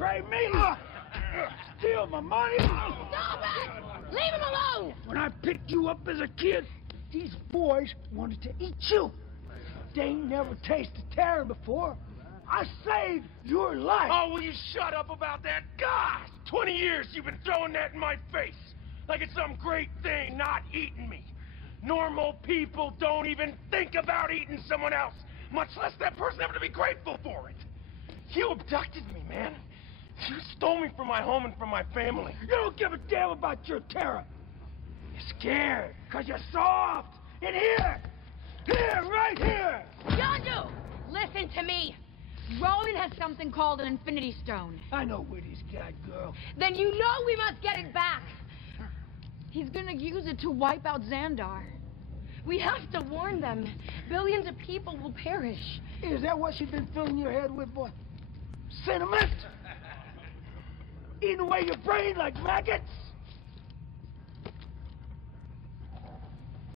betray me? Steal my money? Stop it! Leave him alone! When I picked you up as a kid, these boys wanted to eat you. They ain't never tasted terror before. I saved your life. Oh, will you shut up about that? God! 20 years you've been throwing that in my face. Like it's some great thing not eating me. Normal people don't even think about eating someone else, much less that person having to be grateful for it. You abducted me, man. You stole me from my home and from my family. You don't give a damn about your terror. You're scared because you're soft. And here, right here. Yondu, listen to me. Roland has something called an Infinity Stone. I know what he's got, girl. Then you know we must get it back. He's gonna use it to wipe out Xandar. We have to warn them. Billions of people will perish. Is that what she's been filling your head with, boy? Sentiment? Eating away your brain like maggots?